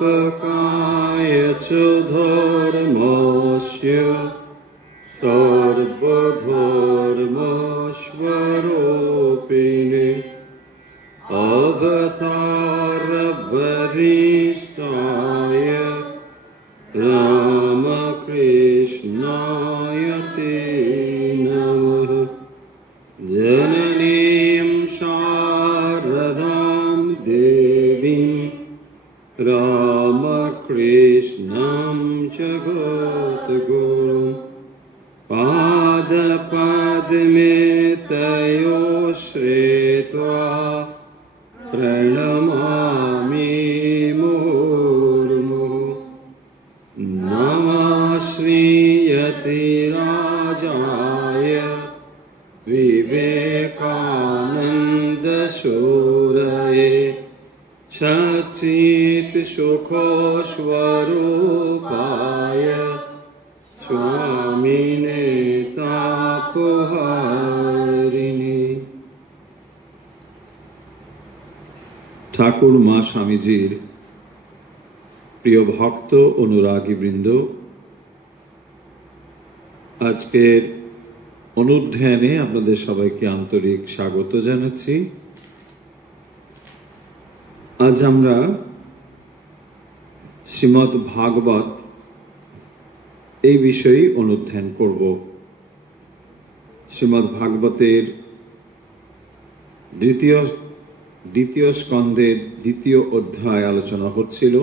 स्थापकाय च धर्मस्य सर्वधर्मस्वरूपिणे अवतारवरिष्ठाय रामकृष्णाय ते नमः। जननीं शारदां देवीं रामकृष्णं जगद्गुरुं पादपद्मे तयो श्रित्वा प्रणमामि मुहुर्मुहुः। नमः श्रीयतिराजाय विवेकानन्दसूरये सच्चित्सुखस्वरूपाय स्वामिने तापहारिणे। ঠাকুর মা স্বামীজির প্রিয় ভক্ত অনুরাগী বৃন্দ, আজকের অনুধ্যানে আপনাদের সবাইকে আন্তরিক স্বাগত জানাচ্ছি। আজ আমরা শ্রীমদ্ ভাগবত এই বিষয়ে অনুধ্যান করব। শ্রীমদ্ ভাগবতের দ্বিতীয় স্কন্ধের দ্বিতীয় অধ্যায় আলোচনা হচ্ছিল।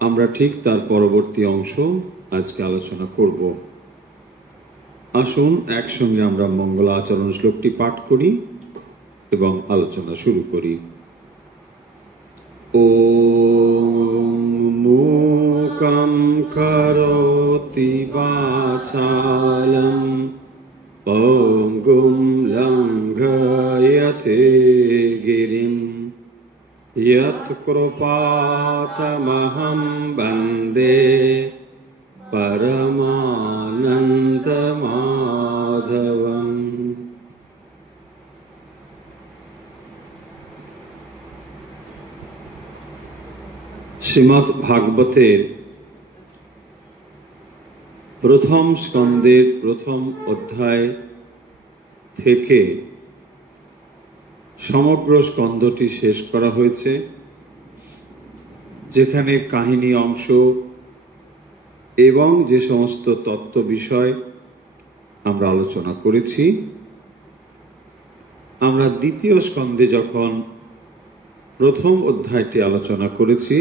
আমরা ঠিক তার পরবর্তী অংশ আজকে আলোচনা করব। আসুন একসঙ্গে আমরা মঙ্গলাচরণ শ্লোকটি পাঠ করি এবং আলোচনা শুরু করি। ওম মূকং করোতি বাচালং পঙ্গুম লঙ্ঘয়তে গিরিম यत्कृपातमहं वन्दे परमानन्दमाधवम्। শ্রীমদ্ ভাগবতের প্রথম স্কন্ধের প্রথম অধ্যায় থেকে সমগ্র স্কন্ধটি শেষ করা হয়েছে, যেখানে কাহিনী অংশ এবং যে সমস্ত তত্ত্ব বিষয় আমরা আলোচনা করেছি। আমরা দ্বিতীয় স্কন্ধে যখন প্রথম অধ্যায়টি আলোচনা করেছি,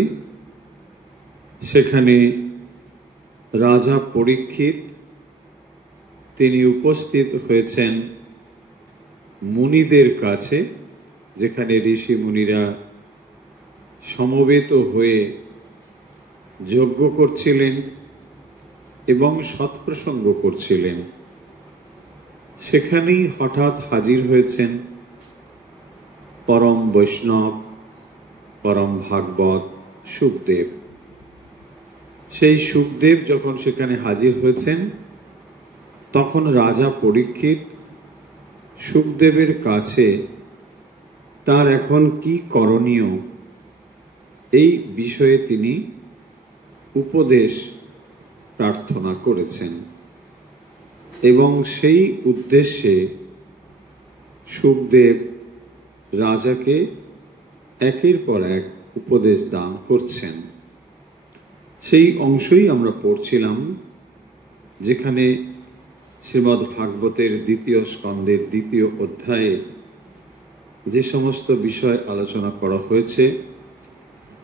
সেখানে রাজা পরীক্ষিত তিনি উপস্থিত হয়েছেন মুনিদের কাছে, যেখানে ঋষি মুনিরা সমবেত হয়ে যজ্ঞ করছিলেন এবং সৎপ্রসঙ্গ করছিলেন। সেখানেই হঠাৎ হাজির হয়েছেন পরম বৈষ্ণব, পরম ভাগবত শুকদেব। সেই শুকদেব যখন সেখানে হাজির হয়েছেন, তখন রাজা পরীক্ষিত শুকদেবের কাছে তার এখন কি করণীয় এই বিষয়ে তিনি উপদেশ প্রার্থনা করেছেন এবং সেই উদ্দেশ্যে শুকদেব রাজাকে একের পর এক উপদেশ দান করছেন। সেই অংশই আমরা পড়ছিলাম, যেখানে শ্রীমদ্ ভাগবতের দ্বিতীয় স্কন্ধের দ্বিতীয় অধ্যায়ে যে সমস্ত বিষয় আলোচনা করা হয়েছে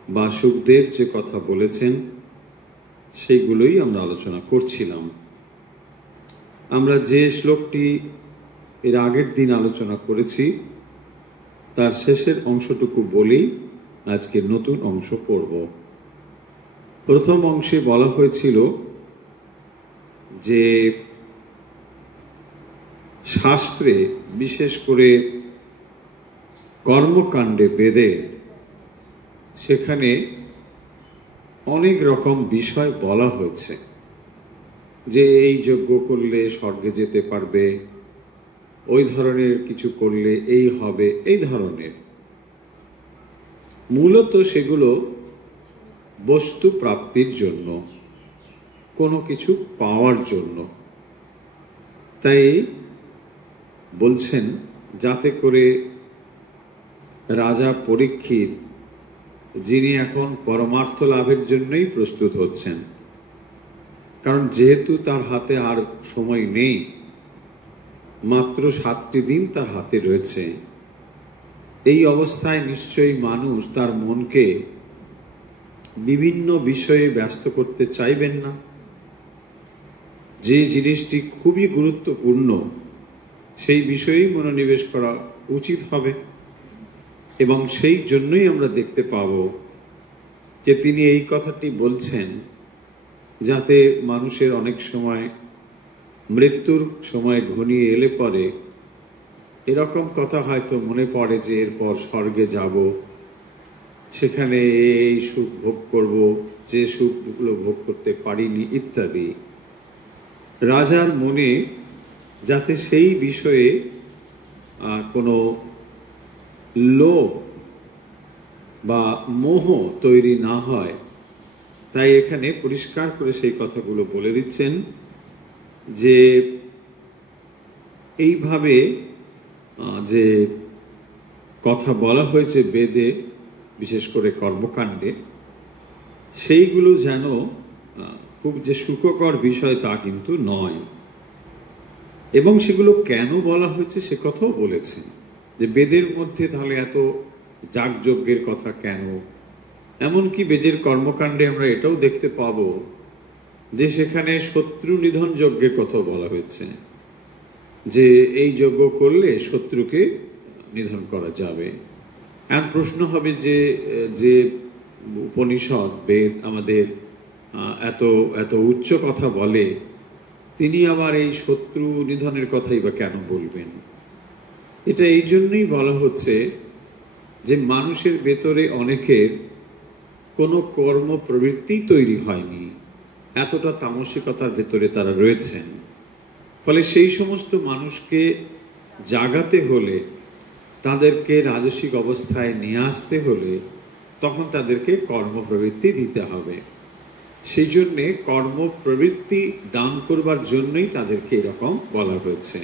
বা শুকদেব যে কথা বলেছেন, সেইগুলোই আমরা আলোচনা করছিলাম। আমরা যে শ্লোকটি এর আগের দিন আলোচনা করেছি, তার শেষের অংশটুকু বলেই আজকে নতুন অংশ পড়ব। প্রথম অংশে বলা হয়েছিল যে শাস্ত্রে, বিশেষ করে কর্মকাণ্ডে, বেদে, সেখানে অনেক রকম বিষয় বলা হয়েছে যে এই যজ্ঞ করলে স্বর্গে যেতে পারবে, ওই ধরনের কিছু করলে এই হবে, এই ধরনের। মূলত সেগুলো বস্তু প্রাপ্তির জন্য, কোনো কিছু পাওয়ার জন্য। তাই বলছেন যাতে করে রাজা পরীক্ষিত, যিনি এখন পরমার্থ লাভের জন্যই প্রস্তুত হচ্ছেন, কারণ যেহেতু তার হাতে আর সময় নেই, মাত্র 7টি দিন তার হাতে রয়েছে, এই অবস্থায় নিশ্চয়ই মানুষ তার মনকে বিভিন্ন বিষয়ে ব্যস্ত করতে চাইবেন না। যে জিনিসটি খুবই গুরুত্বপূর্ণ সেই বিষয়েই মনোনিবেশ করা উচিত হবে। এবং সেই জন্যই আমরা দেখতে পাব যে তিনি এই কথাটি বলছেন যাতে মানুষের অনেক সময় মৃত্যুর সময় ঘনিয়ে এলে পরে এরকম কথা হয়তো মনে পড়ে যে এরপর স্বর্গে যাব, সেখানে এই সুখ ভোগ করব, যে সুখগুলো ভোগ করতে পারিনি ইত্যাদি। রাজার মনে যাতে সেই বিষয়ে কোনো লোভ বা মোহ তৈরি না হয়, তাই এখানে পরিষ্কার করে সেই কথাগুলো বলে দিচ্ছেন যে এইভাবে যে কথা বলা হয়েছে বেদে, বিশেষ করে কর্মকাণ্ডে, সেইগুলো যেন খুব যে সুখকর বিষয় তা কিন্তু নয়। এবং সেগুলো কেন বলা হয়েছে সে কথাও বলেছেন, যে বেদের মধ্যে তাহলে এত যাগযজ্ঞের কথা কেন। এমনকি বেদের কর্মকাণ্ডে আমরা এটাও দেখতে পাব যে সেখানে শত্রু নিধন যজ্ঞের কথা বলা হয়েছে, যে এই যজ্ঞ করলে শত্রুকে নিধন করা যাবে। এখন প্রশ্ন হবে যে যে উপনিষদ বেদ আমাদের এত এত উচ্চ কথা বলে, তিনি আবার এই শত্রু নিধনের কথাই বা কেন বলবেন? এটা এই জন্যই বলা হচ্ছে যে মানুষের ভেতরে অনেকের কোনো কর্ম প্রবৃত্তি তৈরি হয়নি, এতটা তামসিকতার ভেতরে তারা রয়েছেন। ফলে সেই সমস্ত মানুষকে জাগাতে হলে, তাদেরকে রাজসিক অবস্থায় নিয়ে আসতে হলে তখন তাদেরকে কর্মপ্রবৃত্তি দিতে হবে। সেই জন্যে কর্মপ্রবৃত্তি দান করবার জন্যই তাদেরকে এরকম বলা হয়েছে।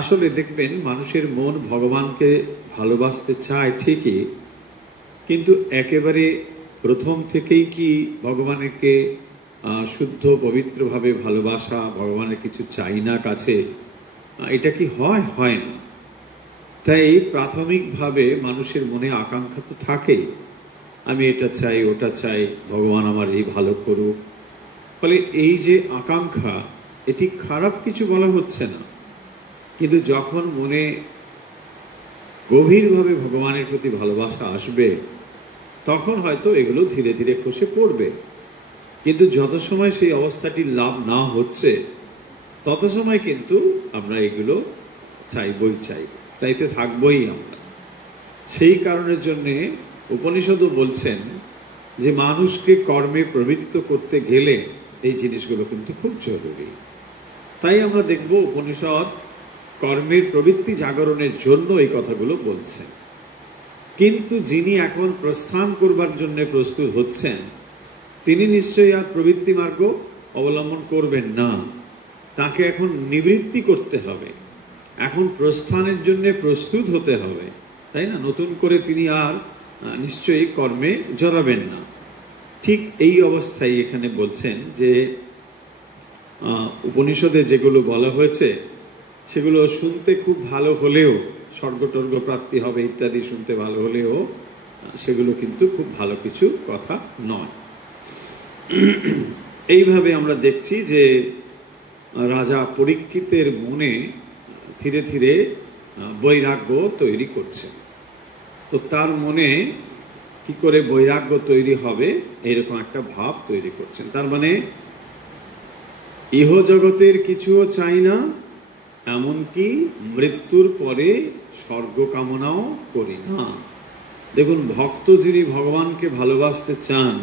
আসলে দেখবেন মানুষের মন ভগবানকে ভালোবাসতে চায় ঠিকই, কিন্তু একেবারে প্রথম থেকেই কি ভগবানকে শুদ্ধ পবিত্রভাবে ভালোবাসা, ভগবানের কিছু চাই না কাছে, এটা কি হয়? হয় না। তাই প্রাথমিকভাবে মানুষের মনে আকাঙ্ক্ষা তো থাকেই, আমি এটা চাই, ওটা চাই, ভগবান আমার এই ভালো করুক। ফলে এই যে আকাঙ্ক্ষা, এটি খারাপ কিছু বলা হচ্ছে না, কিন্তু যখন মনে গভীরভাবে ভগবানের প্রতি ভালোবাসা আসবে তখন হয়তো এগুলো ধীরে ধীরে খসে পড়বে। কিন্তু যত সময় সেই অবস্থাটি লাভ না হচ্ছে তত সময় কিন্তু আমরা এগুলো চাইতে থাকবই আমরা। সেই কারণের জন্যে উপনিষদও বলছেন যে মানুষকে কর্মে প্রবৃত্ত করতে গেলে এই জিনিসগুলো কিন্তু খুব জরুরি। তাই আমরা দেখব উপনিষদ কর্মের প্রবৃত্তি জাগরণের জন্য এই কথাগুলো বলছেন। কিন্তু যিনি এখন প্রস্থান করবার জন্য প্রস্তুত হচ্ছেন, তিনি নিশ্চয়ই আর প্রবৃত্তি মার্গ অবলম্বন করবেন না, তাকে এখন নিবৃত্তি করতে হবে, এখন প্রস্থানের জন্য প্রস্তুত হতে হবে, তাই না? নতুন করে তিনি আর নিশ্চয়ই কর্মে জড়াবেন না। ঠিক এই অবস্থায় এখানে বলছেন যে উপনিষদে যেগুলো বলা হয়েছে সেগুলো শুনতে খুব ভালো হলেও, স্বর্গটর্গ প্রাপ্তি হবে ইত্যাদি শুনতে ভালো হলেও সেগুলো কিন্তু খুব ভালো কিছু কথা নয়। এইভাবে আমরা দেখছি যে রাজা পরীক্ষিতের মনে ধীরে ধীরে বৈরাগ্য তৈরি করছে। তো তার মনে কি করে বৈরাগ্য তৈরি হবে এরকম একটা ভাব তৈরি করছেন। তার মানে ইহ জগতের কিছুও চাই না, এমনকি মৃত্যুর পরে স্বর্গ কামনাও করি না। দেখুন, ভক্ত যিনি ভগবানকে ভালোবাসতে চান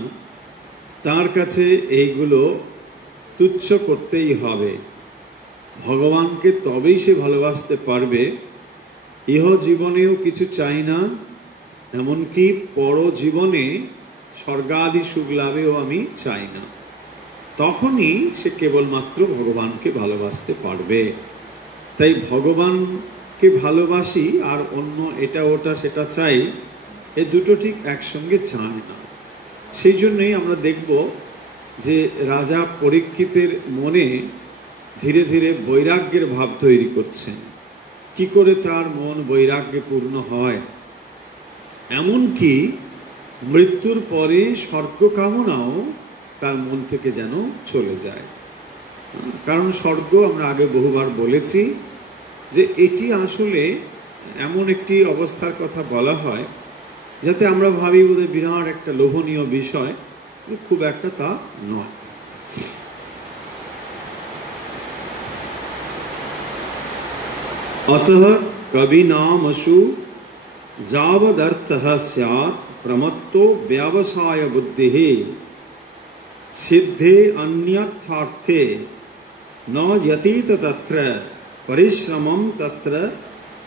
তার কাছে এইগুলো তুচ্ছ করতেই হবে। ভগবানকে তবেই সে ভালোবাসতে পারবে। ইহ জীবনেও কিছু চাই না, এমনকি পরজীবনে স্বর্গাদি সুখ লাভেও আমি চাই না। তখনই সে কেবলমাত্র ভগবানকে ভালোবাসতে পারবে। তাই ভগবানকে ভালোবাসি আর অন্য এটা ওটা সেটা চাই, এ দুটো ঠিক একসঙ্গে চায় না। সেই জন্যই আমরা দেখব যে রাজা পরীক্ষিতের মনে ধীরে ধীরে বৈরাগ্যের ভাব তৈরি করছেন। কি করে তার মন বৈরাগ্যে পূর্ণ হয়, এমনকি মৃত্যুর পরে স্বর্গ কামনাও তার মন থেকে যেন চলে যায়। কারণ স্বর্গ, আমরা আগে বহুবার বলেছি যে এটি আসলে এমন একটি অবস্থার কথা বলা হয় যাতে আমরা ভাবি বোধহয় বিরাট একটা লোভনীয় বিষয়, খুব একটা তা নয়। अतः कविनामसु जावदर्थः स्यात् प्रमत्तो व्यवसाय बुद्धिः सिद्धे अन्यर्थार्थे न यतीत तत्र परिश्रमं तत्र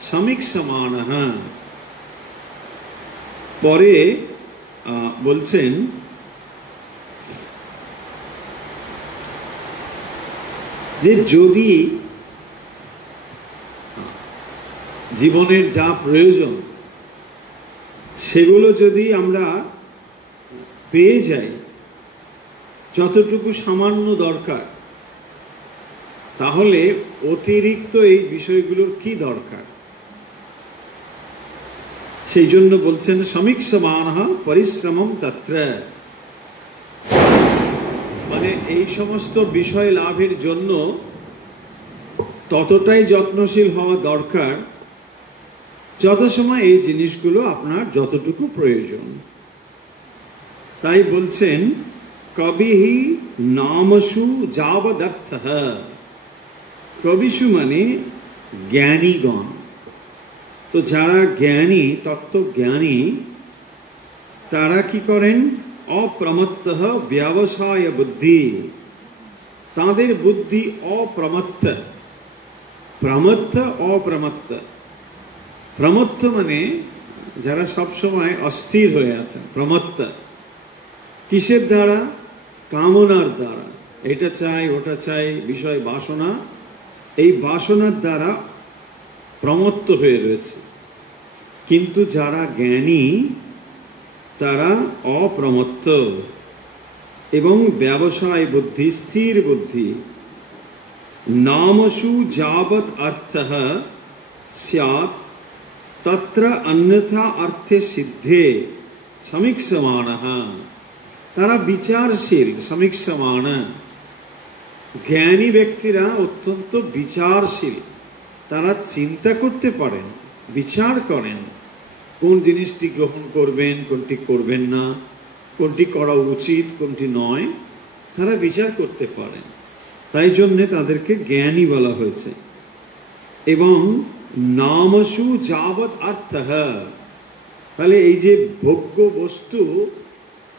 समीक्षमाणः। পরে বলছেন যে যদি জীবনের যা প্রয়োজন সেগুলো যদি আমরা পেয়ে যাই, যতটুকু সামান্য দরকার, তাহলে অতিরিক্ত এই বিষয়গুলোর কি দরকার? সেই জন্য বলছেন সমীক্ষমানঃ পরিশ্রমম তত্র, মানে এই সমস্ত বিষয় লাভের জন্য ততটাই যত্নশীল হওয়া দরকার যত সময় এই জিনিসগুলো আপনার যতটুকু প্রয়োজন। তাই বলছেন কবিহি নামসু যাবদর্থঃ। কবিষু মানে জ্ঞানীগণ। তো যারা জ্ঞানী, তত্ত্বজ্ঞানী, তারা কি করেন? অপ্রমত্তঃ ব্যবসায় বুদ্ধি, তাদের বুদ্ধি অপ্রমত্ত। প্রমত্ত, অপ্রমত্ত। প্রমত্ত মানে যারা সব সময় অস্থির হয়ে আছে, প্রমত্ত। কিসের দ্বারা? কামনার দ্বারা। এটা চাই, ওটা চাই, বিষয় বাসনা, এই বাসনার দ্বারা প্রমত্ত হয়ে রয়েছে। কিন্তু যারা জ্ঞানী তারা অপ্রমত্ত এবং ব্যবসায় বুদ্ধি, স্থির বুদ্ধি। নামসু যাবৎ অর্থঃ স্যাৎ তত্র অন্যথা অর্থে সিদ্ধে সমীক্ষমাণঃ। তারা বিচারশীল, সমীক্ষমাণ। জ্ঞানী ব্যক্তিরা অত্যন্ত বিচারশীল। তারা চিন্তা করতে পারেন, বিচার করেন কোন জিনিসটি গ্রহণ করবেন, কোনটি করবেন না, কোনটি করা উচিত, কোনটি নয়, তারা বিচার করতে পারেন। তাই জন্যে তাদেরকে জ্ঞানী বলা হয়েছে। এবং নামসু যাবৎ অর্থঃ, তাহলে এই যে ভোগ্য বস্তু,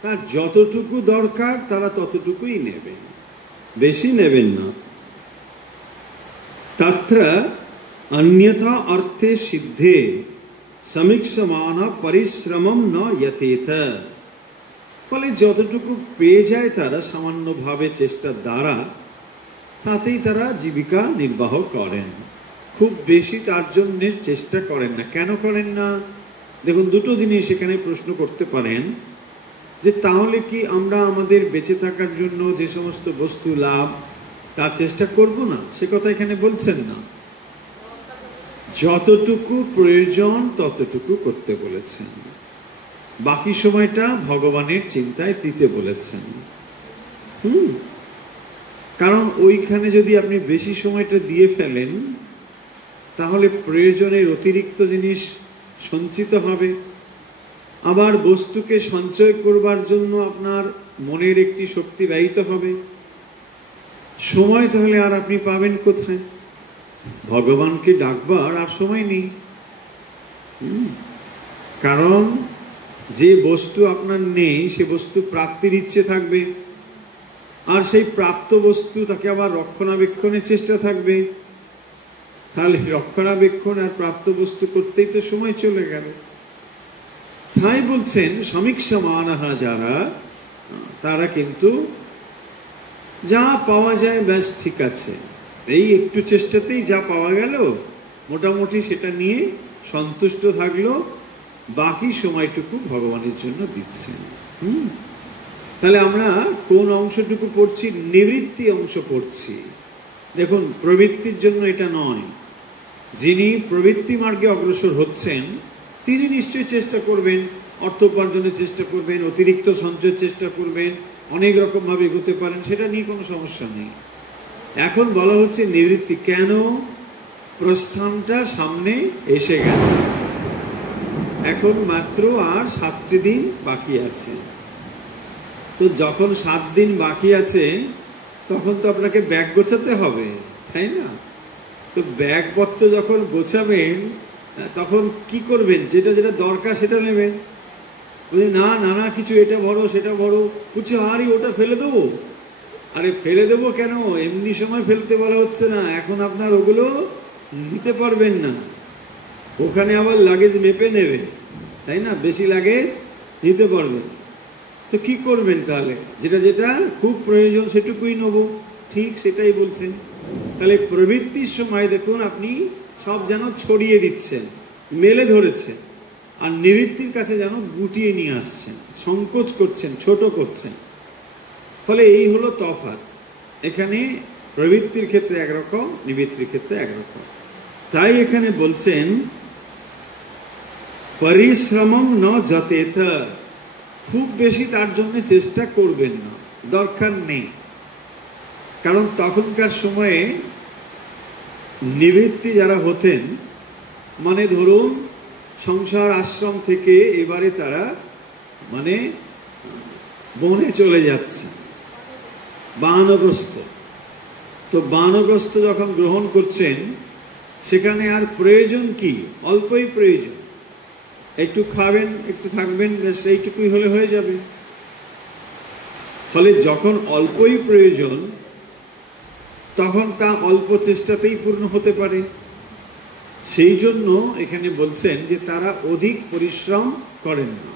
তার যতটুকু দরকার তারা ততটুকুই নেবেন, বেশি নেবেন না। তত্র অন্যথা অর্থে সিদ্ধে সমীক্ষমাণ পরিশ্রমম ন যতেত। ফলে যতটুকু পেয়ে যায় তারা সামান্যভাবে চেষ্টার দ্বারা, তাতেই তারা জীবিকা নির্বাহ করেন। খুব বেশি তার জন্য চেষ্টা করেন না। কেন করেন না? দেখুন, দুটো জিনিস এখানে প্রশ্ন করতে পারেন যে তাহলে কি আমরা আমাদের বেঁচে থাকার জন্য যে সমস্ত বস্তু লাভ তার চেষ্টা করব না? সে কথা এখানে বলছেন না। যতটুকু প্রয়োজন ততটুকু করতে বলেছেন, বাকি সময়টা ভগবানের চিন্তায় দিতে বলেছেন। কারণ ওইখানে যদি আপনি বেশি সময়টা দিয়ে ফেলেন তাহলে প্রয়োজনের অতিরিক্ত জিনিস সঞ্চিত হবে। আবার বস্তুকে সঞ্চয় করবার জন্য আপনার মনের একটি শক্তি ব্যয়িত হবে। সময় তাহলে আর আপনি পাবেন কোথায়? ভগবানকে ডাকবার আর সময় নেই। কারণ যে বস্তু আপনার নেই সে বস্তু প্রাপ্তির ইচ্ছে থাকবে, আর সেই প্রাপ্ত বস্তু তাকে আবার রক্ষণাবেক্ষণের চেষ্টা থাকবে। তাহলে রক্ষণাবেক্ষণ আর প্রাপ্ত বস্তু করতেই তো সময় চলে গেল। তাই বলছেন সমীক্ষা মানাহা যারা, তারা কিন্তু যা পাওয়া যায় ব্যাস ঠিক আছে, এই একটু চেষ্টাতেই যা পাওয়া গেল মোটামুটি সেটা নিয়ে সন্তুষ্ট থাকলো, বাকি সময়টুকু ভগবানের জন্য দিচ্ছেন। তাহলে আমরা কোন অংশটুকু পড়ছি? নিবৃত্তি অংশ পড়ছি। দেখুন, প্রবৃত্তির জন্য এটা নয়। যিনি প্রবৃত্তি মার্গে অগ্রসর হচ্ছেন তিনি নিশ্চয়ই চেষ্টা করবেন, অর্থ উপার্জনের চেষ্টা করবেন, অতিরিক্ত সঞ্চয়ের চেষ্টা করবেন, অনেক রকম ভাবে এগোতে পারেন, সেটা নিয়ে কোনো সমস্যা নেই। এখন বলা হচ্ছে নিবৃত্তি। কেন? প্রস্থানটা সামনে এসে গেছে, এখন মাত্র আর 7টি দিন বাকি আছে। তো যখন 7 দিন বাকি আছে তখন তো আপনাকে ব্যাগ গোছাতে হবে, তাই না? তো ব্যাগপত্র যখন গোছাবেন তখন কি করবেন? যেটা যেটা দরকার সেটা নেবেন। না নানা কিছু, এটা বড় সেটা বড়, বলছে আরে ওটা ফেলে দেবো। আরে ফেলে দেবো কেন? এমনি সময় ফেলতে বলা হচ্ছে না, এখন আপনার ওগুলো নিতে পারবেন না, ওখানে আবার লাগেজ মেপে নেবে, তাই না? বেশি লাগেজ নিতে পারবেন। তো কি করবেন তাহলে? যেটা যেটা খুব প্রয়োজন সেটুকুই নেবো, ঠিক সেটাই বলছেন। তাহলে প্রবৃত্তির সময় দেখুন আপনি সব যেন ছড়িয়ে দিচ্ছেন, মেলে ধরেছেন, আর নিবৃত্তির কাছে যেন গুটিয়ে নিয়ে আসছেন, সংকোচ করছেন, ছোট করছেন। ফলে এই হলো তফাৎ। এখানে প্রবৃত্তির ক্ষেত্রে একরকম, নিবৃত্তির ক্ষেত্রে একরকম। তাই এখানে বলছেন পরিশ্রমম ন যতেত, খুব বেশি তার জন্য চেষ্টা করবেন না, দরকার নেই। কারণ তখনকার সময়ে নিবৃত্তি যারা হতেন, মানে ধরুন সংসার আশ্রম থেকে এবারে তারা মানে বনে চলে যাচ্ছে, বানপ্রস্থ। তো বানপ্রস্থ যখন গ্রহণ করছেন সেখানে আর প্রয়োজন কি? অল্পই প্রয়োজন, একটু খাবেন, একটু থাকবেন, ব্যাস এইটুকুই হলে হয়ে যাবে। ফলে যখন অল্পই প্রয়োজন তখন তা অল্প চেষ্টাতেই পূর্ণ হতে পারে। সেই জন্য এখানে বলছেন যে তারা অধিক পরিশ্রম করেন না,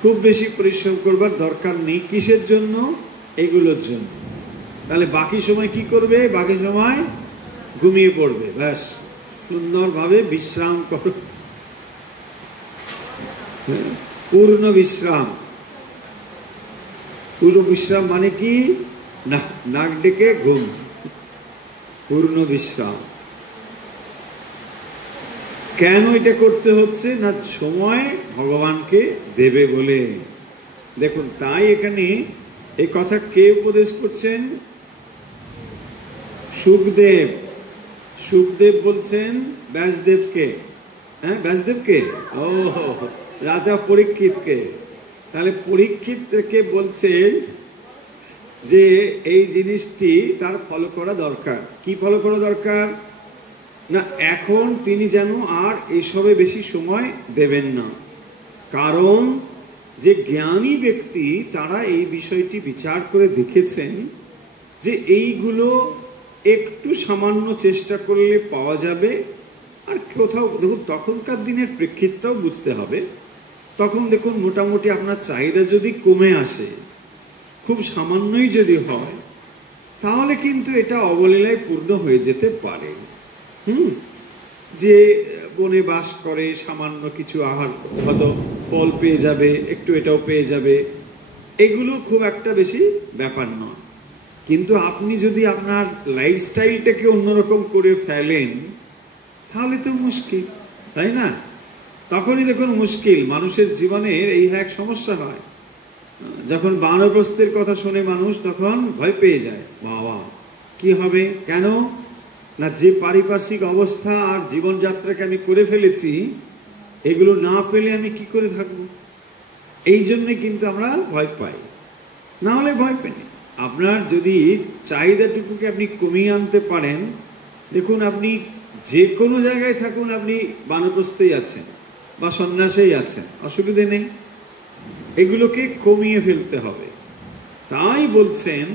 খুব বেশি পরিশ্রম করবার দরকার নেই। কিসের জন্য? এগুলোর জন্য। তাহলে বাকি সময় কি করবে? বাকি সময় ঘুমিয়ে পড়বে, ব্যাস সুন্দরভাবে বিশ্রাম করো, পূর্ণ বিশ্রাম। পূর্ণ বিশ্রাম মানে কি? না, নাক ডেকে ঘুম, পূর্ণ বিশ্রাম। কেন এটা করতে হচ্ছে? না সময় ভগবানকে দেবে বলে। দেখুন, তাই এখানে এই কথা কে উপদেশ করছেন? সুখদেব। সুখদেব বলছেন ব্যাসদেবকে। হ্যাঁ, ব্যাসদেবকে, ও রাজা পরীক্ষিতকে। তাহলে পরীক্ষিতকে বলছেন যে এই জিনিসটি তার ফলো করা দরকার। কি ফলো করা দরকার? না এখন তিনি যেন আর এসবে বেশি সময় দেবেন না। কারণ যে জ্ঞানী ব্যক্তি তারা এই বিষয়টি বিচার করে দেখেছেন যে এইগুলো একটু সামান্য চেষ্টা করলে পাওয়া যাবে। আর কোথাও দেখুন, তখনকার দিনের প্রেক্ষিতটাও বুঝতে হবে। তখন দেখুন মোটামুটি আপনার চাহিদা যদি কমে আসে, খুব সামান্যই যদি হয়, তাহলে কিন্তু এটা অবলীলায় পূর্ণ হয়ে যেতে পারে। যে বনে বাস করে, সামান্য কিছু আহার, হয়তো ফল পেয়ে যাবে, একটু এটাও পেয়ে যাবে, এগুলো খুব একটা বেশি ব্যাপার নয়। কিন্তু আপনি যদি আপনার লাইফস্টাইলটাকে অন্যরকম করে ফেলেন তাহলে তো মুশকিল, তাই না? তখনই দেখুন মুশকিল, মানুষের জীবনের এই এক সমস্যা হয়। যখন বানপ্রস্থের কথা শুনে মানুষ তখন ভয় পেয়ে যায়, বাবা কি হবে? কেন না, যে পারিপার্শ্বিক অবস্থা আর জীবনযাত্রাকে আমি করে ফেলেছি, এগুলো না পেলে আমি কি করে থাকবো? এই জন্যই কিন্তু আমরা ভয় পাই, না হলে ভয় পেনি। আপনার যদি চাহিদাটুকুকে আপনি কমিয়ে আনতে পারেন দেখুন, আপনি যে কোনো জায়গায় থাকুন, আপনি বানপ্রস্থেই আছেন বা সন্ন্যাসেই আছেন, অসুবিধে নেই। এগুলোকে কমিয়ে ফেলতে হবে। তাই বলছেন,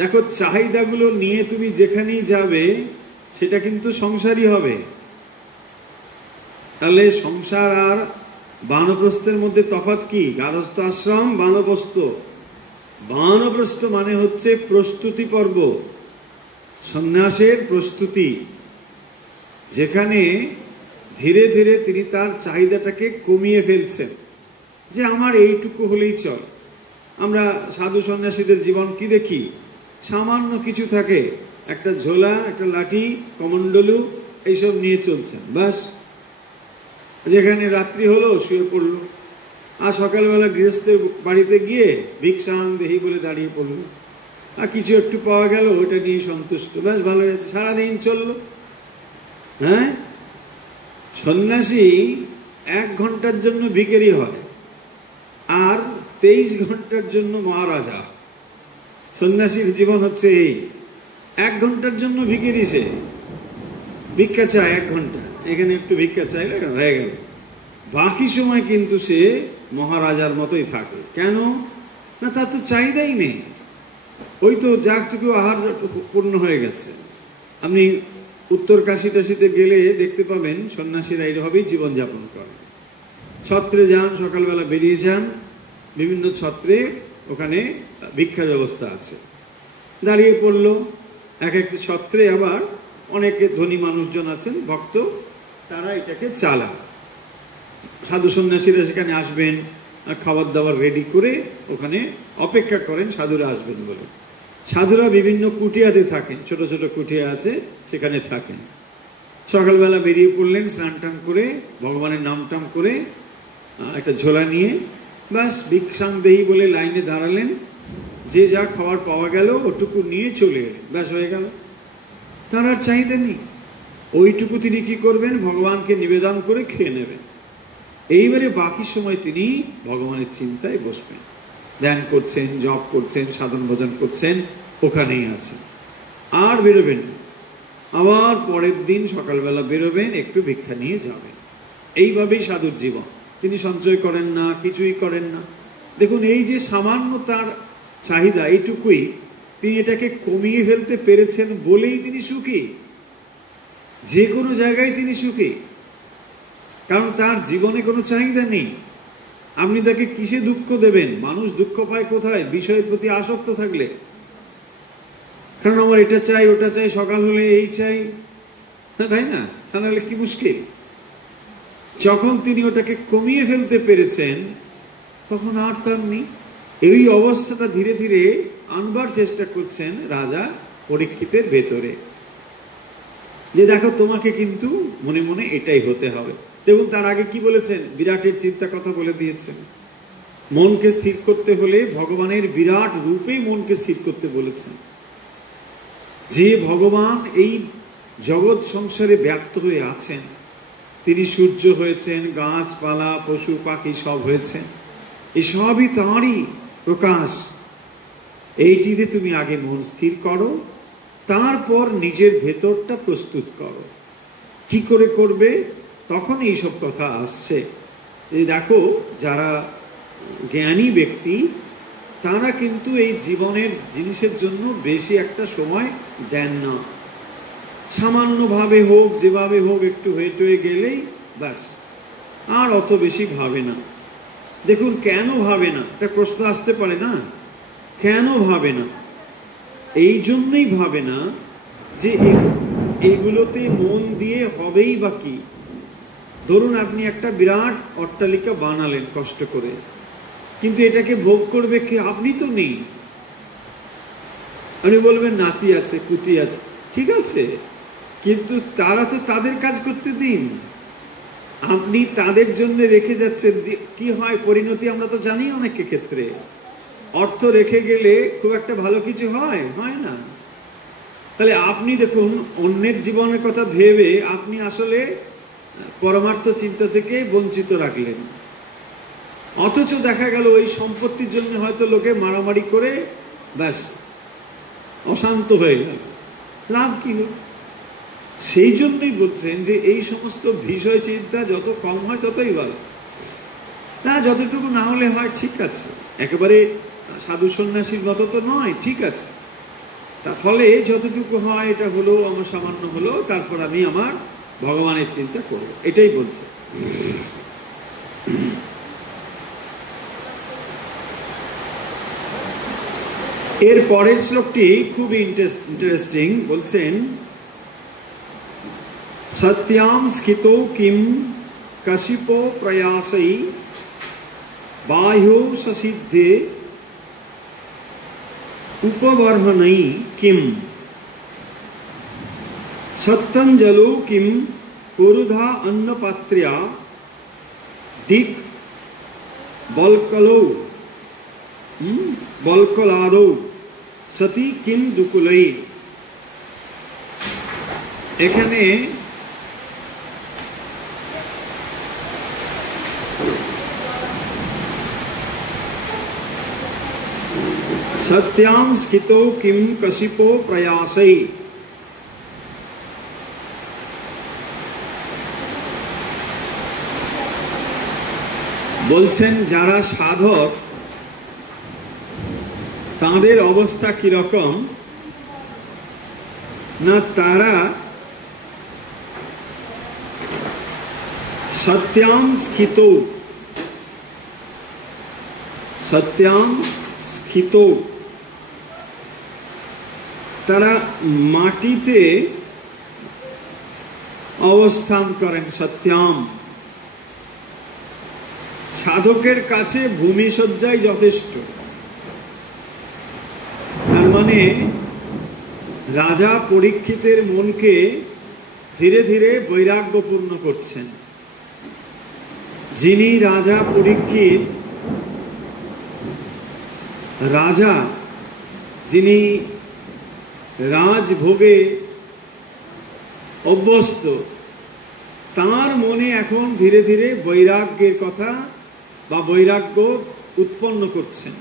দেখো, চাহিদাগুলো নিয়ে তুমি যেখানেই যাবে সেটা কিন্তু সংসারই হবে। তাহলে সংসার আর বানপ্রস্থের মধ্যে তফাৎ কি? গারস্থ আশ্রম, বানপ্রস্থ। বানপ্রস্থ মানে হচ্ছে প্রস্তুতি পর্ব, সন্ন্যাসের প্রস্তুতি, যেখানে ধীরে ধীরে তিনি তার চাহিদাটাকে কমিয়ে ফেলছেন, যে আমার এইটুকু হলেই চল। আমরা সাধু সন্ন্যাসীদের জীবন কি দেখি? সামান্য কিছু থাকে, একটা ঝোলা, একটা লাঠি, কমণ্ডলু, এইসব নিয়ে চলছেন, বাস। যেখানে রাত্রি হলো শুয়ে পড়লো, আর সকালবেলা গৃহস্থের বাড়িতে গিয়ে ভিক্ষাং দেহি বলে দাঁড়িয়ে পড়লো, আর কিছু একটু পাওয়া গেল, ওটা নিয়ে সন্তুষ্ট, ব্যাস, ভালো হয়েছে, সারাদিন চললো। হ্যাঁ, সন্ন্যাসী 1 ঘন্টার জন্য ভিখারি হয়, আর 23 ঘন্টার জন্য মহারাজা। সন্ন্যাসীর জীবন হচ্ছে এই, 1 ঘন্টার জন্য ভিখারি, সে ভিক্ষা চায় 1 ঘন্টা, এখানে একটু ভিক্ষা চাইলে হয়ে গেল। বাকি সময় কিন্তু সে মহারাজার মতোই থাকে। কেন না? তার তো চাহিদাই নেই, ওই তো যাকটুকু আহার পূর্ণ হয়ে গেছে। আপনি উত্তর কাশী টাশিতে গেলে দেখতে পাবেন সন্ন্যাসীরা এইভাবেই জীবনযাপন করে। ছত্রে যান, সকালবেলা বেরিয়ে যান, বিভিন্ন ছত্রে ওখানে ভিক্ষার ব্যবস্থা আছে, দাঁড়িয়ে পড়লো। এক একটি ছত্রে আবার অনেকে ধনী মানুষজন আছেন, ভক্ত, তারা এটাকে চালান। সাধু সন্ন্যাসীরা সেখানে আসবেন, আর খাবার দাবার রেডি করে ওখানে অপেক্ষা করেন সাধুরা আসবেন বলে। সাধুরা বিভিন্ন কুটিয়াতে থাকেন, ছোট ছোট কুটিয়া আছে, সেখানে থাকেন। সকালবেলা বেরিয়ে পড়লেন, স্নান টান করে, ভগবানের নাম টাম করে, একটা ঝোলা নিয়ে, ব্যাস, ভিক্ষাং দেহি বলে লাইনে দাঁড়ালেন, যে যা খাবার পাওয়া গেল ওটুকু নিয়ে চলে এলেন, ব্যাস, হয়ে গেল। তার আর চাহিদা নেই। ওইটুকু তিনি কি করবেন? ভগবানকে নিবেদন করে খেয়ে নেবেন। এইবারে বাকি সময় তিনি ভগবানের চিন্তায় বসবেন, ধ্যান করছেন, জপ করছেন, সাধন ভজন করছেন, ওখানেই আছেন, আর বেরোবেন না। আবার পরের দিন সকালবেলা বেরোবেন, একটু ভিক্ষা নিয়ে যাবেন। এইভাবেই সাধুর জীবন। তিনি সঞ্চয় করেন না, কিছুই করেন না। দেখুন, এই যে সামান্য তার চাহিদা, এইটুকুই, তিনি এটাকে কমিয়ে ফেলতে পেরেছেন বলেই তিনি সুখী। যে কোনো জায়গায় তিনি সুখী, কারণ তার জীবনে কোনো চাহিদা নেই। আপনি তাকে কিসে দুঃখ দেবেন? মানুষ দুঃখ পায় কোথায়? বিষয়ের প্রতি আসক্ত থাকলে। কারণ আমার এটা চাই, ওটা চাই, সকাল হলে এই চাই, তাই না? তাহলে কি মুশকিল। যখন তিনি ওটাকে কমিয়ে ফেলতে পেরেছেন, তখন আর তার নেই। এই অবস্থাটা ধীরে ধীরে আনবার চেষ্টা করছেন রাজা পরীক্ষিতের ভেতরে, যে দেখো, তোমাকে কিন্তু মনে মনে এটাই হতে হবে। দেখুন, তার আগে কি বলেছেন? বিরাটের চিন্তা কথা বলে দিয়েছেন। মনকে স্থির করতে হলে ভগবানের বিরাট রূপেই মনকে স্থির করতে বলেছেন। যে ভগবান এই জগৎ সংসারে ব্যাপ্ত হয়ে আছেন, তিনি সূর্য হয়েছেন, গাছপালা, পশু পাখি সব হয়েছেন, এসবই তাঁরই প্রকাশ। এইটিতে তুমি আগে মন স্থির করো, তারপর নিজের ভেতরটা প্রস্তুত করো। কি করে করবে? তখন এইসব কথা আসছে। এই দেখো, যারা জ্ঞানী ব্যক্তি, তারা কিন্তু এই জীবনের জিনিসের জন্য বেশি একটা সময় দেন না। সামান্যভাবে হোক, যেভাবে হোক, একটু হয়ে টয়ে গেলেই ব্যাস, আর অত বেশি ভাবে না। দেখুন, কেন ভাবে না? একটা প্রশ্ন আসতে পারে না, কেন ভাবে না? এই জন্যই ভাবে না যে এইগুলোতে মন দিয়ে হবেই বা কি। ধরুন, আপনি একটা বিরাট অট্টালিকা বানালেন কষ্ট করে, কিন্তু এটাকে ভোগ করবে কে? আপনি তো নেই। আপনি বলবেন নাতি আছে, পুতি আছে, ঠিক আছে, কিন্তু তারা তো তাদের কাজ করতে দিন। আপনি তাদের জন্য রেখে যাচ্ছেন, কি হয় পরিণতি আমরা তো জানি। অনেক ক্ষেত্রে অর্থ রেখে গেলে খুব একটা ভালো কিছু হয় না। তাহলে আপনি দেখুন, অন্যের জীবনের কথা ভেবে আপনি আসলে পরমার্থ চিন্তা থেকে বঞ্চিত রাখলেন। অথচ দেখা গেল ওই সম্পত্তির জন্য হয়তো লোকে মারামারি করে ব্যাস অশান্ত হয়ে গেল। লাভ কি হল? সেই জন্যই বলছেন যে এই সমস্ত বিষয় চিন্তা যত কম হয় ততই ভালো। না, যতটুকু না হলে হয় ঠিক আছে, একেবারে সাধু সন্ন্যাসীর মতো তো নয়, ঠিক আছে, তার ফলে যতটুকু হয় এটা হলো আমার সামান্য হলো, তারপর আমি আমার ভগবানের চিন্তা করব, এটাই বলছে। এর পরের শ্লোকটি খুবই ইন্টারেস্টিং। বলছেন, সত্যাম স্খিতো কিম কশিপো প্রয়াসৈ বাহ্যো সসিদ্ধে উপবর্হণৈ কিম সত্যঞ্জলো কিম পুরুধা অন্নপাত্র্যা দিক বলকলৌ বলকলাদৌ সতি কিম দুকুলাই। এখানে সত্যাম স্খিতো কিম কশিপো প্রয়াসৈ, বলছেন যারা সাধক তাদের অবস্থা কিরকম না, তারা সত্যাম স্খিতো, সত্যাম স্খিতো, তারা মাটিতে অবস্থান করেন। সত্যাম, সাধকের কাছে ভূমিশয্যাই যথেষ্ট। তার মানে রাজা পরীক্ষিতের মনকে ধীরে ধীরে বৈরাগ্যপূর্ণ করছেন। যিনি রাজা পরীক্ষিত, রাজা যিনি রাজভোগে অভ্যস্ত, তার মনে এখন ধীরে ধীরে বৈরাগ্যের কথা বা বৈরাগ্য উৎপন্ন করছেন।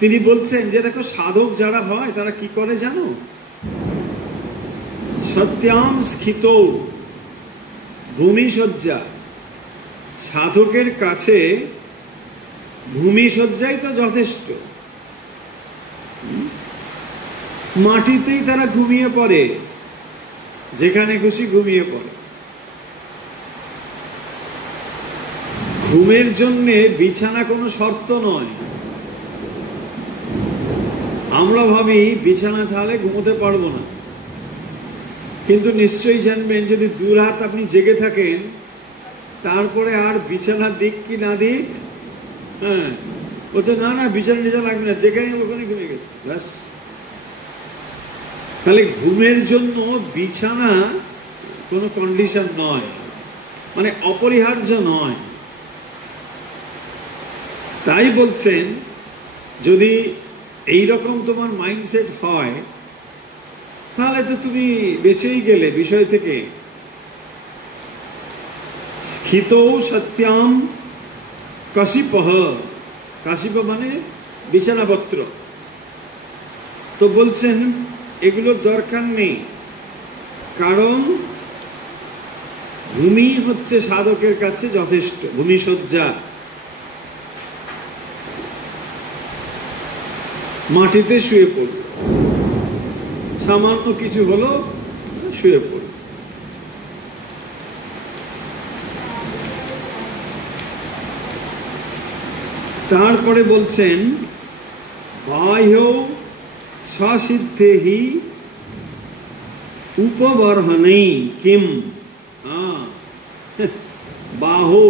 তিনি বলছেন যে দেখো, সাধক যারা হয় তারা কি করে জানো, সত্যাম স্খিত, ভূমিশয্যা, সাধকের কাছে ভূমিশয্যাই তো যথেষ্ট। মাটিতেই তারা ঘুমিয়ে পড়ে, যেখানে খুশি ঘুমিয়ে পড়ে। ঘুমের জন্য বিছানা কোনো শর্ত নয়। আমরা ভাবি বিছানা ছাড়লে ঘুমোতে পারবো না, কিন্তু নিশ্চয়ই জানবেন যদি দুরাত আপনি জেগে থাকেন, তারপরে আর বিছানা দিক কি না দিক, হ্যাঁ, বলছে না না বিছানা নিচে লাগবে না, যেখানে ওখানে ঘুমিয়ে গেছে, ব্যাস। তাহলে ঘুমের জন্য বিছানা কোনো কন্ডিশন নয়, মানে অপরিহার্য নয়। তাই বলছেন যদি এইরকম তোমার মাইন্ডসেট হয়, তাহলে তো তুমি বেঁচেই গেলে বিষয় থেকে। স্খিত সত্যাম কশিপঃ, কাশিপ মানে বিছানাপত্র। তো বলছেন এগুলোর দরকার নেই, কারণ ভূমি হচ্ছে সাধকের কাছে যথেষ্ট, ভূমিশয্যা। মাটিতে শুয়ে পড়ল, সামান্য কিছু হলো, শুয়ে পড়ল। তারপরে বলছেন বাহ্য সসিদ্ধেহি উপবর্হণৈ কিম, বাহু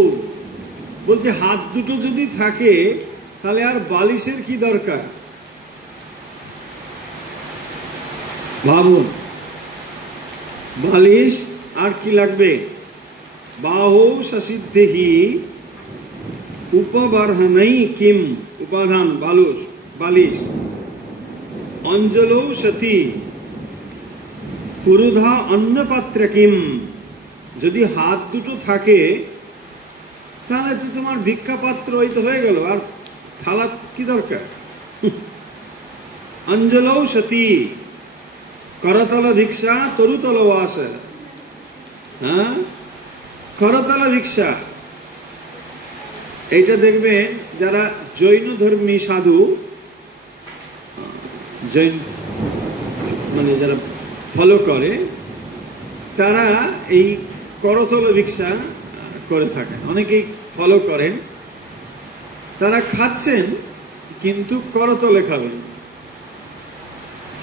বলছে হাত দুটো যদি থাকে তাহলে আর বালিশের কি দরকার। ভাবুন, বালিশ আর কি লাগবে। বাহু সসিদ্ধেহি উপবর্হণৈ কিম, উপাদান বালুস, বালিশ। অঞ্জলৌ সতি পুরুধা অন্নপাত্র কিম, যদি হাত দুটো থাকে তাহলে তো তোমার ভিক্ষা পাত্র ওই তো হয়ে গেল, আর থালা কি দরকার। অঞ্জলৌ সতি, করতল ভিক্ষা তরুতল বাস। হ্যাঁ, করতল ভিক্ষা, এইটা দেখবেন যারা জৈন ধর্মী সাধু, জৈন মানে যারা ফলো করে, তারা এই করতল ভিক্ষা করে থাকেন। অনেকেই ফলো করেন, তারা খাচ্ছেন কিন্তু করতলে খাবেন,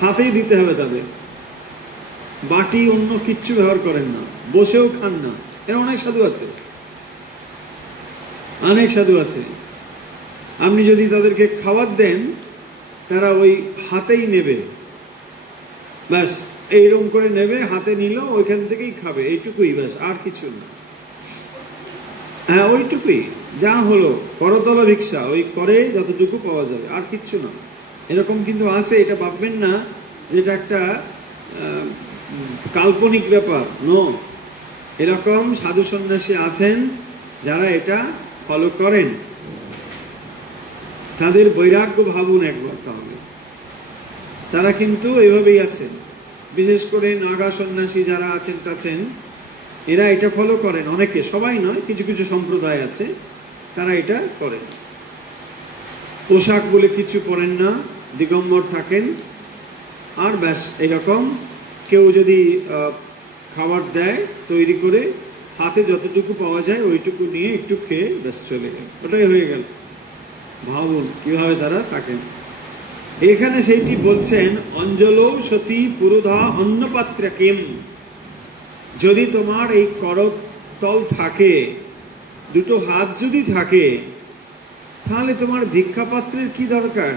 হাতেই দিতে হবে তাদের, বাটি অন্য কিচ্ছু ব্যবহার করেন না, বসেও খান না। এর অনেক সাধু আছে, অনেক সাধু আছে। আপনি যদি তাদেরকে খাবার দেন, তারা ওই হাতেই নেবে, ব্যাস এইরকম করে নেবে, হাতে নিল, ওইখান থেকেই খাবে, এইটুকুই, ব্যাস আর কিছু না। হ্যাঁ, ওইটুকুই যা হলো করতল ভিক্ষা, ওই করে যতটুকু পাওয়া যাবে, আর কিচ্ছু না। এরকম কিন্তু আছে, এটা ভাববেন না যেটা একটা কাল্পনিক ব্যাপার, নো। এরকম সাধু সন্ন্যাসী আছেন যারা এটা ফলো করেন। তাদের বৈরাগ্য ভাবুন একবার, তাহলে তারা কিন্তু এইভাবেই আছেন। বিশেষ করে নাগা সন্ন্যাসী যারা আছেন, এরা এটা ফলো করেন। অনেকে, সবাই নয়, কিছু কিছু সম্প্রদায় আছে তারা এটা করেন। পোশাক বলে কিছু পরেন না, দিগম্বর থাকেন, আর ব্যাস এরকম। কেউ যদি খাবার দেয় তৈরি করে, হাতে যতটুকু পাওয়া যায় ওইটুকু নিয়ে একটু খেয়ে ব্যাস চলে গেল, ওটাই হয়ে গেল। ভাবুন কিভাবে তারা থাকেন। এখানে সেইটি বলছেন, অঞ্জলৌ সতী পুরুধা অন্নপাত্রে কিম। যদি তোমার এই করতল থাকে, দুটো হাত যদি থাকে, তাহলে তোমার ভিক্ষা পাত্রের কি দরকার?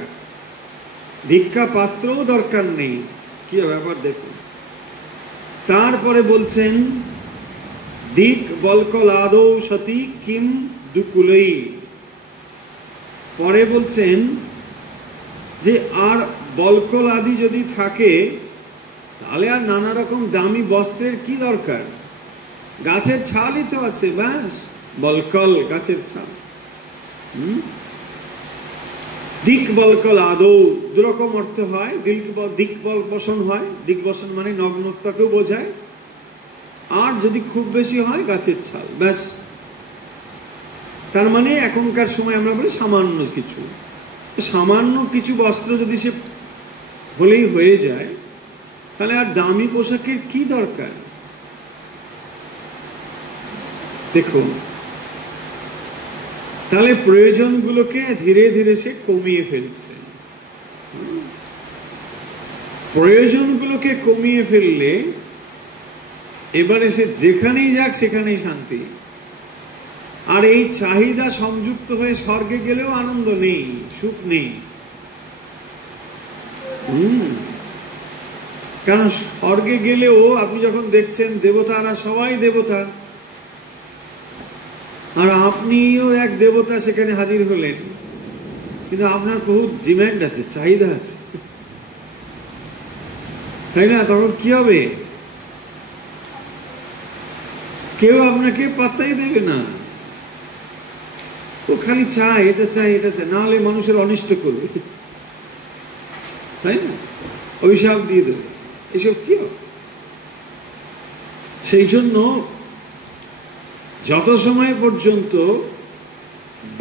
ভিক্ষা পাত্রও দরকার নেই। কি ব্যাপার দেখুন। তারপরে বলছেন, দিক বলকলাদৌ সতী কিম দুকুলই। পরে বলছেন যে আর বলকল আদি যদি থাকে, তাহলে আর নানা রকম দামি বস্ত্রের কি দরকার? গাছের ছালই তো আছে, ব্যাস। বলকল, গাছের ছাল। দিক বলকল আদৌ দুরকম অর্থ হয়। দিক বসন হয়, দিক বসন মানে নগ্নতাকেও বোঝায়। আর যদি খুব বেশি হয়, গাছের ছাল, ব্যাস। তার মানে এখনকার সময় আমরা বলি সামান্য কিছু। সামান্য কিছু বস্ত্র যদি সে হলেই হয়ে যায়, তাহলে আর দামি পোশাকের কি দরকার? দেখুন, তাহলে প্রয়োজনগুলোকে ধীরে ধীরে সে কমিয়ে ফেলছে। প্রয়োজনগুলোকে কমিয়ে ফেললে এবারে সে যেখানেই যাক সেখানেই শান্তি। আর এই চাহিদা সংযুক্ত হয়ে স্বর্গে গেলেও আনন্দ নেই, সুখ নেই। কারণ স্বর্গে গেলেও আপনি যখন দেখছেন দেবতারা সবাই দেবতা, আর আপনিও এক দেবতা সেখানে হাজির হলেন, কিন্তু আপনার বহু ডিমান্ড আছে, চাহিদা আছে, তাই না? তখন কি হবে? কেউ আপনাকে পাত্তাই দেবে না। ও খালি চায়, এটা চাই, এটা চায়, না হলে মানুষের অনিষ্ট করবে, তাই না? অভিশাপ দিয়ে দেবে, এসব কি হবে? সেই জন্য যত সময় পর্যন্ত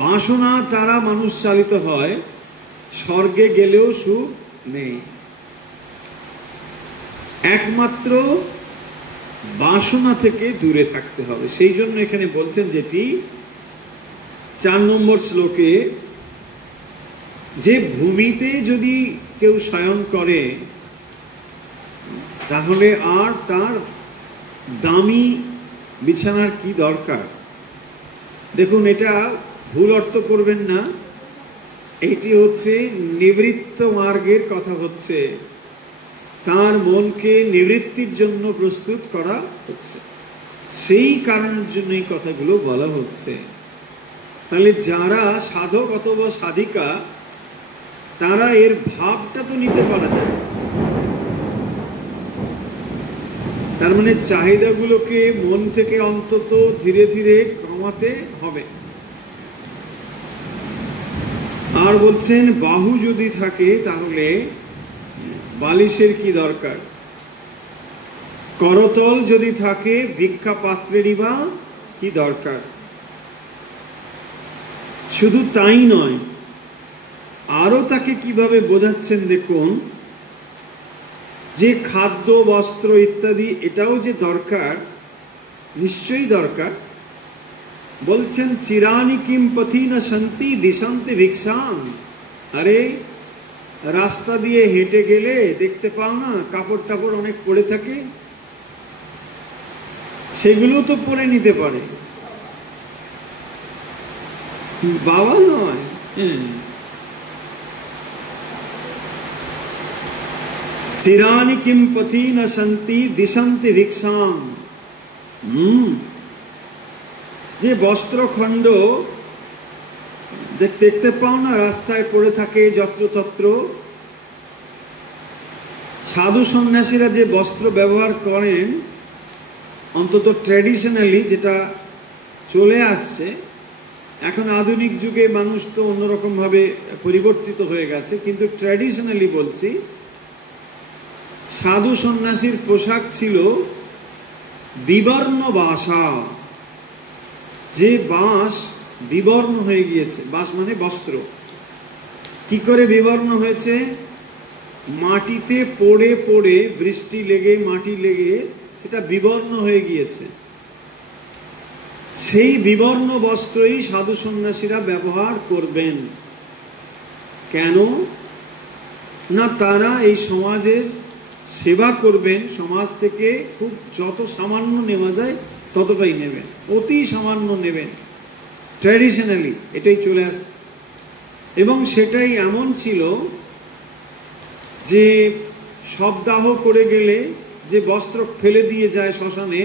বাসনা দ্বারা মানুষ চালিত হয়, স্বর্গে গেলেও সুখ নেই। একমাত্র বাসনা থেকে দূরে থাকতে হবে। সেই জন্য এখানে বলছেন যেটি 4 নম্বর শ্লোকে, যে ভূমিতে যদি কেউ শয়ন করে, তাহলে আর তার দামি বিছানার কি দরকার? দেখুন, এটা ভুল অর্থ করবেন না। এটি হচ্ছে নিবৃত্ত মার্গের কথা হচ্ছে, তার মনকে নিবৃত্তির জন্য প্রস্তুত করা হচ্ছে, সেই কারণের জন্য এই কথাগুলো বলা হচ্ছে। তাহলে যারা সাধক অথবা সাধিকা, তারা এর ভাবটা তো নিতে পারা যায়। তার মানে চাহিদাগুলোকে মন থেকে অন্তত ধীরে ধীরে কমাতে হবে। আর বলছেন, বাহু যদি থাকে তাহলে বালিশের কি দরকার? করতল যদি থাকে ভিক্ষা পাত্রেরই বা কি দরকার। শুধু তাই নয়, আরো তাকে কিভাবে বোঝাচ্ছেন দেখুন, যে খাদ্য বস্ত্র ইত্যাদি এটাও যে দরকার, নিশ্চয়ই দরকার। বলছেন চিরানি কিম পথি না শান্তি দিশান্তে ভিক্ষাম। আরে রাস্তা দিয়ে হেঁটে গেলে দেখতে পাও না কাপড় টাপড় অনেক পড়ে থাকে, সেগুলো তো পরে নিতে পারে, বাবা নয়। চিরানি কিম পথি না শান্তি দিশান্তে ভিক্ষাম। যে বস্ত্রখণ্ড দেখতে পাও না রাস্তায় পড়ে থাকে যত্রতত্র, সাধু সন্ন্যাসীরা যে বস্ত্র ব্যবহার করেন, অন্তত ট্র্যাডিশনালি যেটা চলে আসছে, এখন আধুনিক যুগে মানুষ তো অন্যরকম ভাবে পরিবর্তিত হয়ে গেছে, কিন্তু ট্র্যাডিশনালি বলছি, সাধু সন্ন্যাসীর পোশাক ছিল বিবর্ণ বাসা। যে বাঁশ বিবর্ণ হয়ে গিয়েছে, বাঁশ মানে বস্ত্র, কি করে বিবর্ণ হয়েছে? মাটিতে পড়ে পড়ে, বৃষ্টি লেগে মাটি লেগে সেটা বিবর্ণ হয়ে গিয়েছে। সেই বিবর্ণ বস্ত্রই সাধু সন্ন্যাসীরা ব্যবহার করবেন। কেন না? তারা এই সমাজের সেবা করবেন, সমাজ থেকে খুব যত সামান্য নেওয়া যায় ততটাই নেবেন, অতি সামান্য নেবেন। ট্র্যাডিশনালি এটাই চলে আসে, এবং সেটাই এমন ছিল যে শবদাহ করে গেলে যে বস্ত্র ফেলে দিয়ে যায় শ্মশানে,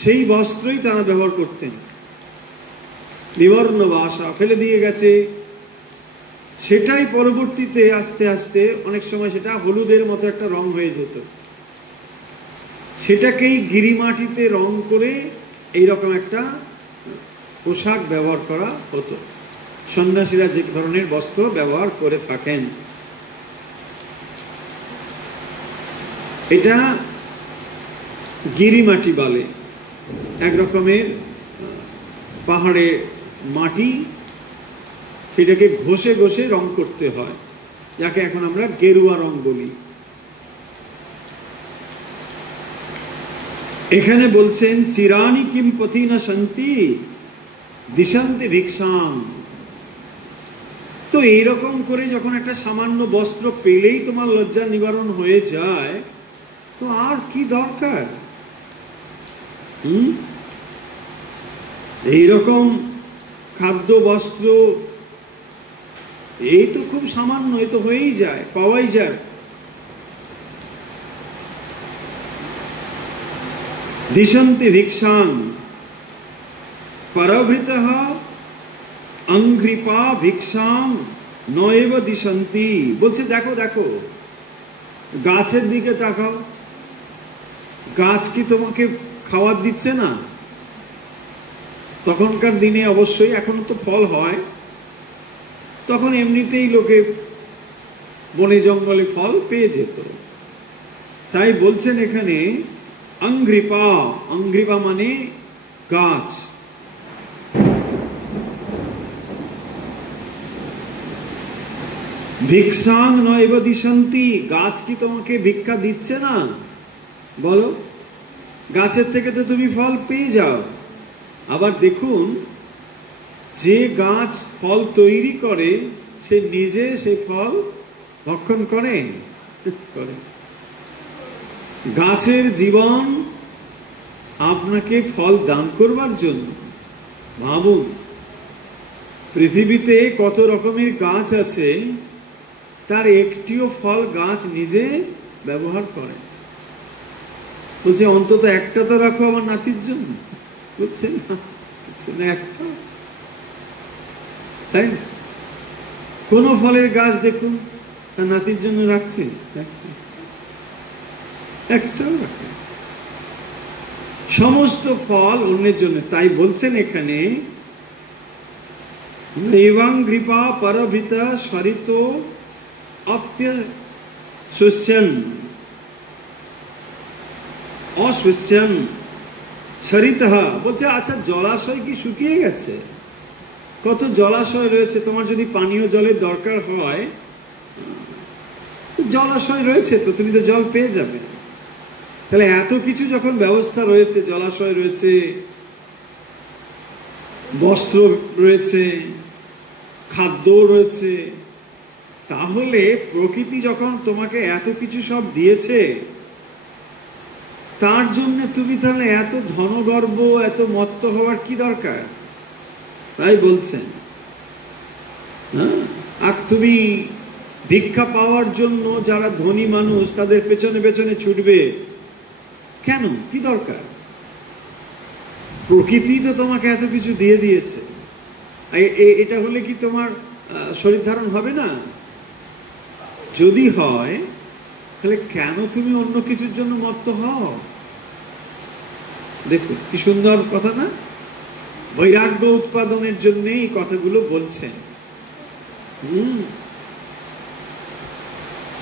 সেই বস্ত্রই তারা ব্যবহার করতেন। বিবর্ণ বাসা ফেলে দিয়ে গেছে, সেটাই পরবর্তীতে আস্তে আস্তে অনেক সময় সেটা হলুদের মতো একটা রং হয়ে যেত, সেটাকেই গিরিমাটিতে রং করে এইরকম একটা পোশাক ব্যবহার করা হতো। সন্ন্যাসীরা যে ধরনের বস্ত্র ব্যবহার করে থাকেন, এটা গিরিমাটি বলে, এক রকমের পাহাড়ে মাটি, সেটাকে ঘষে ঘষে রং করতে হয়, যাকে এখন আমরা গেরুয়া রং বলি। এখানে বলছেন চিরানি কিম পথি না শান্তি দিশান্তে ভিক্ষাম। তো এইরকম করে যখন একটা সামান্য বস্ত্র পেলেই তোমার লজ্জা নিবারণ হয়ে যায়, তো আর কি দরকার? এইরকম খাদ্য বস্ত্র এই তো খুব সামান্য, এ তো হয়েই যায়, পাওয়াই যায়। দিশন্তি ভিক্ষাং পরভৃতঃ অঙ্ঘ্রিপা ভিক্ষাং নৈব দিশন্তি। বলছে দেখো দেখো, গাছের দিকে তাকাও, গাছ কি তোমাকে খাবার দিচ্ছে না? তখনকার দিনে অবশ্যই, এখনো তো ফল হয়, তখন এমনিতেই লোকে বনে জঙ্গলে ফল পেয়ে যেত। তাই বলছেন এখানে অঙ্ঘ্রিপা, অঙ্ঘ্রিপা মানে গাছ। ভিক্ষাং নৈব দিশন্তি, গাছ কি তোমাকে ভিক্ষা দিচ্ছে না? বলো, গাছের থেকে তো তুমি ফল পেয়ে যাও। আবার দেখুন, যে গাছ ফল তৈরি করে সে নিজে সে ফল ভক্ষণ করে। গাছের জীবন আপনাকে ফল দান করবার জন্য। ভাবুন, পৃথিবীতে কত রকমের গাছ আছে, তার একটিও ফল গাছ নিজে ব্যবহার করে। বলছে অন্তত একটা তো রাখো আমার নাতির জন্য, বুঝছেন না? একটা, তাই না? কোন ফলের গাছ দেখুন তার নাতির জন্য রাখছে? একটাও রাখে। সমস্ত ফল অন্যের জন্য। তাই বলছেন এখানে নৈবাঙ্ঘ্রিপা পরভৃতা সরিত অপ্যশুষ্যন। অশুষ্যম সরিতঃ, বলছে আচ্ছা জলাশয় কি শুকিয়ে গেছে? কত জলাশয় রয়েছে, তোমার যদি পানীয় জলের দরকার হয় জলাশয় রয়েছে, তো তুমি তো জল পেয়ে যাবে। তাহলে এত কিছু যখন ব্যবস্থা রয়েছে, জলাশয় রয়েছে, বস্ত্র রয়েছে, খাদ্য রয়েছে, তাহলে প্রকৃতি যখন তোমাকে এত কিছু সব দিয়েছে, তার জন্য তুমি তাহলে এত ধনগর্ব, এত মত্ত হওয়ার কি দরকার? তাই বলছেন। আর তুমি ভিক্ষা পাওয়ার জন্য যারা ধনী মানুষ তাদের পেছনে পেছনে ছুটবে কেন? কি দরকার? প্রকৃতি তো তোমাকে এত কিছু দিয়ে দিয়েছে, এটা হলে কি তোমার শরীর ধারণ হবে না? যদি হয় তাহলে কেন তুমি অন্য কিছুর জন্য মত্ত হও? দেখুন কি সুন্দর কথা না? বৈরাগ্য উৎপাদনের জন্য এই কথাগুলো বলছেন।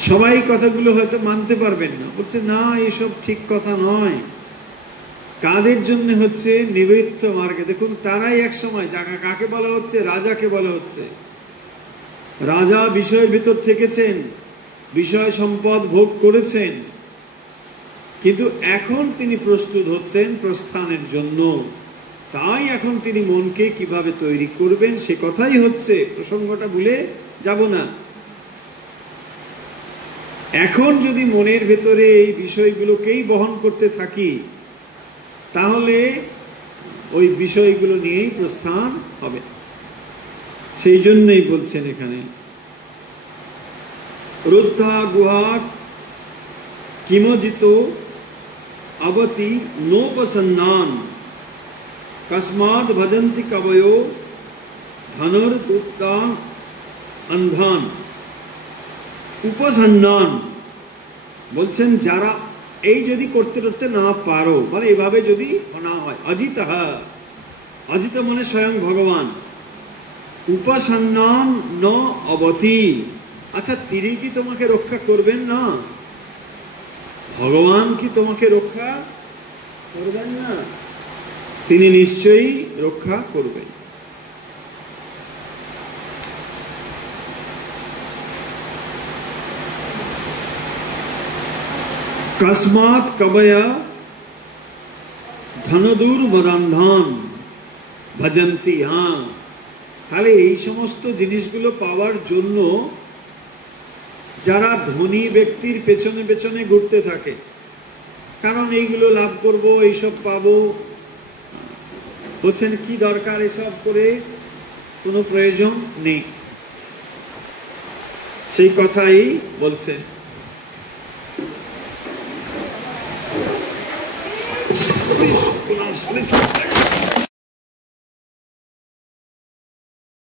সবাই কথাগুলো হয়তো মানতে পারবেন না, বলছে না এসব ঠিক কথা নয়। কাদের জন্য হচ্ছে? নিবৃত্ত মার্গে। দেখুন তারাই এক সময়, কাকে বলা হচ্ছে? রাজাকে বলা হচ্ছে। রাজা বিষয়ের ভিতর থেকেছেন, বিষয় সম্পদ ভোগ করেছেন, কিন্তু এখন তিনি প্রস্তুত হচ্ছেন প্রস্থানের জন্য। তাই এখন তিনি মনকে কিভাবে তৈরি করবেন সে কথাই হচ্ছে, প্রসঙ্গটা ভুলে যাব না। এখন যদি মনের ভেতরে এই বিষয়গুলোকেই বহন করতে থাকি, তাহলে ওই বিষয়গুলো নিয়েই প্রস্থান হবে। সেই জন্যই বলছেন এখানে, রুদ্ধা গুহা কিমজিত অবতি নোপসন্নান কস্মাদ ভজন্তি কবয়ো ধনুর্দুপ্তান অন্ধান। উপসন্নান বলছেন যারা এই যদি করতে করতে না পারো, মানে এভাবে যদি না হয়, অজিত, অজিত মানে স্বয়ং ভগবান। উপসন্নান ন অবতি, আচ্ছা তিনি কি তোমাকে রক্ষা করবেন না? ভগবান কি তোমাকে রক্ষা করবেন না? তিনি নিশ্চয়ই রক্ষা করবেন। কস্মাৎ কবয়া ধনদূর বদান্ধান ভজন্তি। তাহলে এই সমস্ত জিনিসগুলো পাওয়ার জন্য যারা ধনী ব্যক্তির পেছনে পেছনে ঘুরতে থাকে, কারণ এইগুলো লাভ করব, এইসব পাবো, বলছেন কি দরকার এসব করে, কোনো প্রয়োজন নেই। সেই কথাই বলছেন।